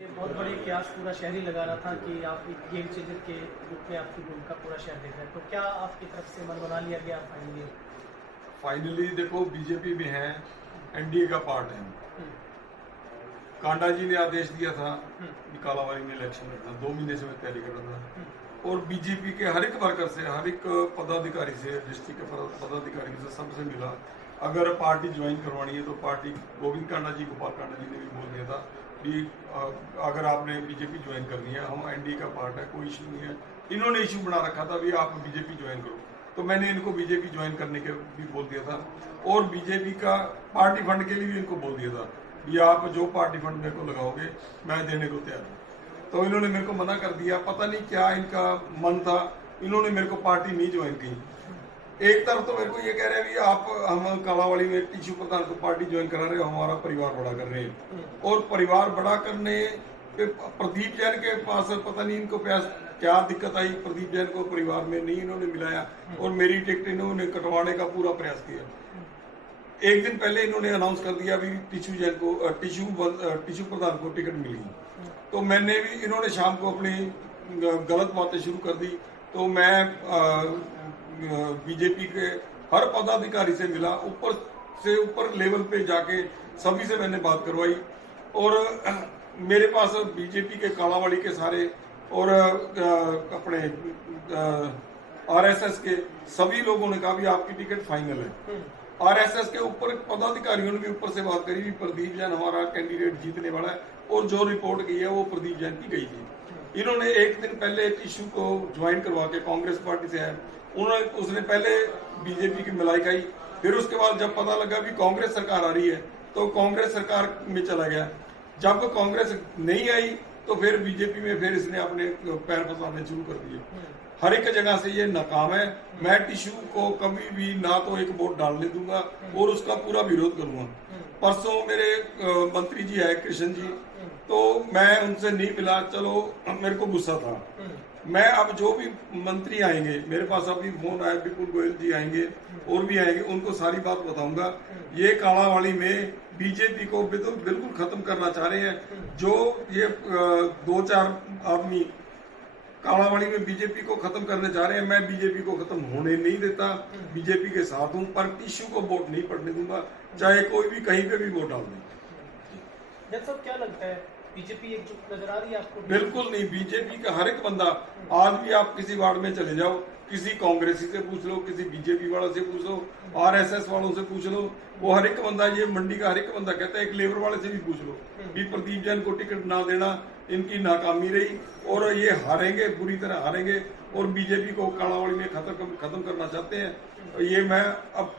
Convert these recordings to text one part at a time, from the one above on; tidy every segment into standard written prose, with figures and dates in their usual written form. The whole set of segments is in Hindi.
ये बहुत बड़ी कयास पूरा शहर ही लगा रहा था कि आप एक गेम चेंजर के रूप में आपकी भूमिका पूरा शहर देख रहा है, तो क्या आपकी तरफ से मन बना लिया गया फाइनली? फाइनली देखो, बीजेपी में है, एनडीए का पार्ट है। कांडा जी ने आदेश दिया था कि कालावाली में इलेक्शन लड़ना, 2 महीने से मैं तैयारी कर रहा था और बीजेपी के हर एक वर्कर से, हर एक पदाधिकारी से, डिस्ट्रिक्ट के पदाधिकारी से, सबसे मिला। अगर पार्टी ज्वाइन करवानी है तो पार्टी, गोविंद कांडा जी, गोपाल कांडा जी ने भी बोल दिया था कि अगर आपने बीजेपी ज्वाइन करनी है, हम एनडीए का पार्ट है, कोई इशू नहीं है। इन्होंने इशू बना रखा था भी आप बीजेपी ज्वाइन करो, तो मैंने इनको बीजेपी ज्वाइन करने के भी बोल दिया था और बीजेपी का पार्टी फंड के लिए भी इनको बोल दिया था कि आप जो पार्टी फंड मेरे को लगाओगे मैं देने को तैयार हूँ। तो इन्होंने मेरे को मना कर दिया, पता नहीं क्या इनका मन था, इन्होंने मेरे को पार्टी नहीं ज्वाइन की। एक तरफ तो मेरे को ये कह रहे हैं कि आप, हम कालावाली में टिश्यू प्रधान को पार्टी ज्वाइन करा रहे हो, हमारा परिवार बड़ा कर रहे हैं, और परिवार बड़ा करने पे प्रदीप जैन के पास पता नहीं इनको क्या दिक्कत आई, प्रदीप जैन को परिवार में नहीं इन्होंने मिलाया और मेरी टिकट इन्होंने कटवाने का पूरा प्रयास किया। एक दिन पहले इन्होंने अनाउंस कर दिया भी टिश्यू जैन को, टिश्यू प्रधान को टिकट मिली, तो मैंने भी, इन्होंने शाम को अपनी गलत बातें शुरू कर दी, तो मैं बीजेपी के हर पदाधिकारी से मिला, ऊपर से ऊपर लेवल पे जाके सभी से मैंने बात करवाई और मेरे पास बीजेपी के कालावाड़ी के सारे और अपने आरएसएस के सभी लोगों ने कहा भी आपकी टिकट फाइनल है। आरएसएस के ऊपर पदाधिकारियों ने भी ऊपर से बात करी, प्रदीप जैन हमारा कैंडिडेट जीतने वाला है, और जो रिपोर्ट की है वो प्रदीप जैन की गई थी। इन्होंने एक दिन पहले टिश्यू को ज्वाइन करवा के, कांग्रेस पार्टी से है, उन्होंने, उसने पहले बीजेपी की मलाई खाई, फिर उसके बाद जब पता लगा भी कांग्रेस सरकार आ रही है तो कांग्रेस सरकार में चला गया। जब कांग्रेस नहीं आई तो फिर बीजेपी में फिर इसने अपने पैर फंसाने शुरू कर दिए। हर एक जगह से ये नाकाम है। मैं टिश्यू को कभी भी ना तो एक वोट डालने दूंगा और उसका पूरा विरोध करूंगा। परसों मेरे मंत्री जी है कृष्ण जी, तो मैं उनसे नहीं मिला, चलो मेरे को गुस्सा था। मैं अब जो भी मंत्री आएंगे, मेरे पास अभी फोन आया, विपुल गोयल जी आएंगे और भी आएंगे, उनको सारी बात बताऊंगा। ये कालावाड़ी में बीजेपी को बिल्कुल खत्म करना चाह रहे हैं। जो ये 2-4 आदमी कालावाड़ी में बीजेपी को खत्म करने जा रहे हैं, मैं बीजेपी को खत्म होने नहीं देता, बीजेपी के साथ हूं, पर टिश्यू को वोट नहीं पड़ने दूंगा, चाहे कोई भी कहीं पे भी वोट डाल दे। जज साहब, क्या लगता है बीजेपी एकजुट नजर आ रही है आपको? बिल्कुल नहीं। बीजेपी का हर एक बंदा, आज भी आप किसी वार्ड में चले जाओ, किसी कांग्रेसी से पूछ लो, किसी बीजेपी वालों से पूछ लो, आरएसएस वालों से पूछ लो, वो हर एक बंदा, ये मंडी का हर एक बंदा कहता है, एक लेबर वाले से भी पूछ लो कि प्रदीप जैन को टिकट ना देना इनकी नाकामी रही और ये हारेंगे, बुरी तरह हारेंगे और बीजेपी को कालावाड़ी में खत्म करना चाहते हैं। ये मैं अब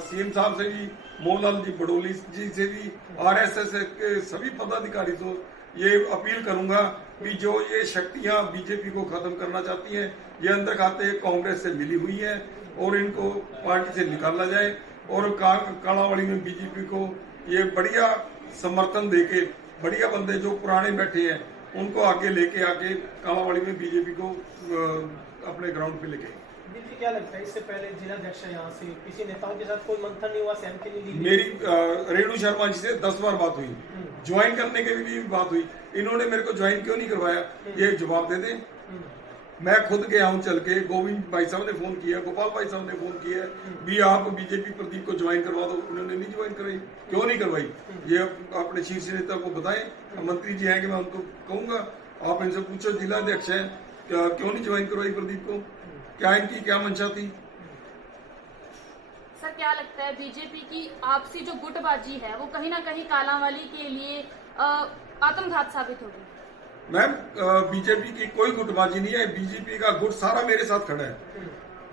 सीएम साहब से भी, मोहनलाल जी बडोली जी से भी, आरएसएस के सभी पदाधिकारी से ये अपील करूंगा कि जो ये शक्तियां बीजेपी को खत्म करना चाहती हैं, ये अंदर खाते कांग्रेस से मिली हुई है और इनको पार्टी से निकाला जाए और कालावाड़ी में बीजेपी को ये बढ़िया समर्थन देके, बढ़िया बंदे जो पुराने बैठे हैं उनको आगे लेके आके कालावाड़ी में बीजेपी को अपने ग्राउंड पे लेके। दीदी, क्या लगता है इससे पहले जिलाध्यक्ष यहाँ से किसी नेताओं के साथ कोई मंथन नहीं हुआ, सहमति नहीं दी? मेरी रेणु शर्मा जी से 10 बार बात हुई, ज्वाइन करने के लिए भी बात हुई, इन्होंने मेरे को ज्वाइन क्यों नहीं करवाया, ये जवाब दे दें। मैं खुद गया हूँ चल के, गोविंद भाई साहब ने फोन किया, गोपाल भाई साहब ने फोन किया भी आप बीजेपी प्रदीप को ज्वाइन करवा दो, उन्होंने नहीं ज्वाइन करवाई। क्यों नहीं करवाई, ये अपने शीर्ष नेता को बताएं। मंत्री जी आएंगे, मैं उनको कहूंगा, आप इनसे पूछो, जिलाध्यक्ष है, क्यों नहीं ज्वाइन करवाई प्रदीप को, क्या इनकी क्या मंशा थी? सर, क्या लगता है बीजेपी की आपसी जो गुटबाजी है वो कहीं ना कहीं कालांवाली के लिए आत्मघात साबित होगी? मैम, बीजेपी की कोई गुटबाजी नहीं है, बीजेपी का गुट सारा मेरे साथ खड़ा है।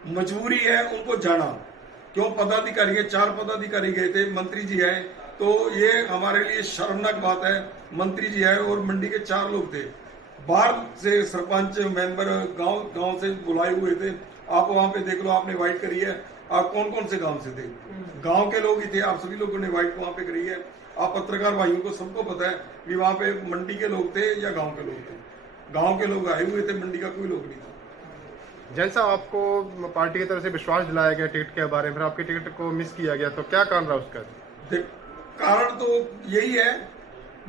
मजबूरी है उनको जाना, क्यों पदाधिकारी है, 4 पदाधिकारी गए थे, मंत्री जी आए, तो ये हमारे लिए शर्मनाक बात है। मंत्री जी आए और मंडी के 4 लोग थे, बाहर से सरपंच मेंबर गांव से बुलाए हुए थे। आप वहां पे देख लो, आपने वाइट करी है, आप कौन कौन से गांव से थे, गांव के लोग ही थे, आप सभी लोगों ने वाइट वहां पे करी है। आप पत्रकार भाइयों को सबको पता है कि वहां पे मंडी के लोग थे या गांव के लोग थे, गांव के लोग आए हुए थे, मंडी का कोई लोग नहीं था। जैन साहब, आपको पार्टी की तरफ से विश्वास दिलाया गया टिकट के बारे में, फिर आपकी टिकट को मिस किया गया, तो क्या कारण रहा उसका? कारण तो यही है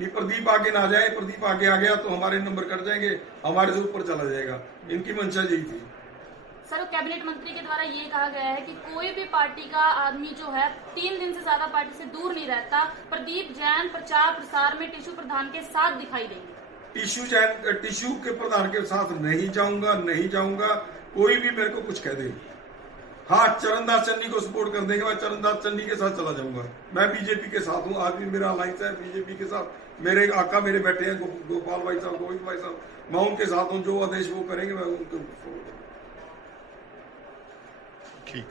कि प्रदीप आगे ना जाए, प्रदीप आगे आ गया तो हमारे नंबर कट जाएंगे, हमारे से ऊपर चला जाएगा। इनकी मंशा यही थी। सर, कैबिनेट मंत्री के द्वारा ये कहा गया है कि कोई भी पार्टी का आदमी जो है 3 दिन से ज्यादा पार्टी से दूर नहीं रहता। प्रदीप जैन प्रचार प्रसार में टिशू प्रधान के साथ दिखाई देंगे। टिशू के प्रधान के साथ नहीं जाऊंगा। कोई भी मेरे को कुछ कह दे, हाँ चरणदास चन्नी को सपोर्ट कर देंगे, मैं चरणदास चन्नी के साथ चला जाऊंगा। मैं बीजेपी के साथ हूँ, आज भी मेरा अलायंस है बीजेपी के साथ। मेरे आका मेरे बैठे हैं गोपाल भाई साहब, गोविंद भाई साहब, मैं उनके साथ हूँ। जो आदेश वो करेंगे मैं उनको फॉलो करूँगा। ठीक।